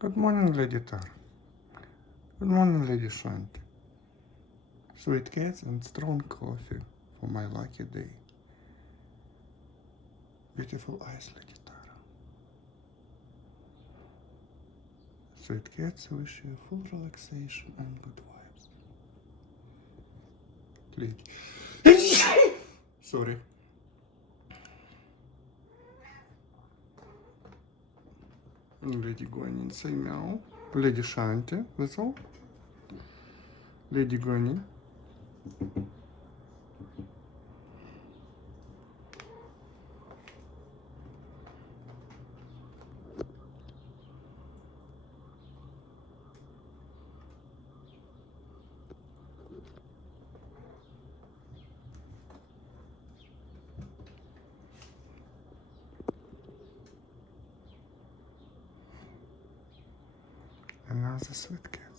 Good morning, Lady Tara. Good morning, Lady Shanti. Sweet cats and strong coffee for my lucky day. Beautiful eyes, Lady Tara. Sweet cats wish you full relaxation and good vibes. Lady. Sorry. Lady Guanyin, say meow. Lady Shanti, that's all. Lady Guanyin. And now the sweet cat.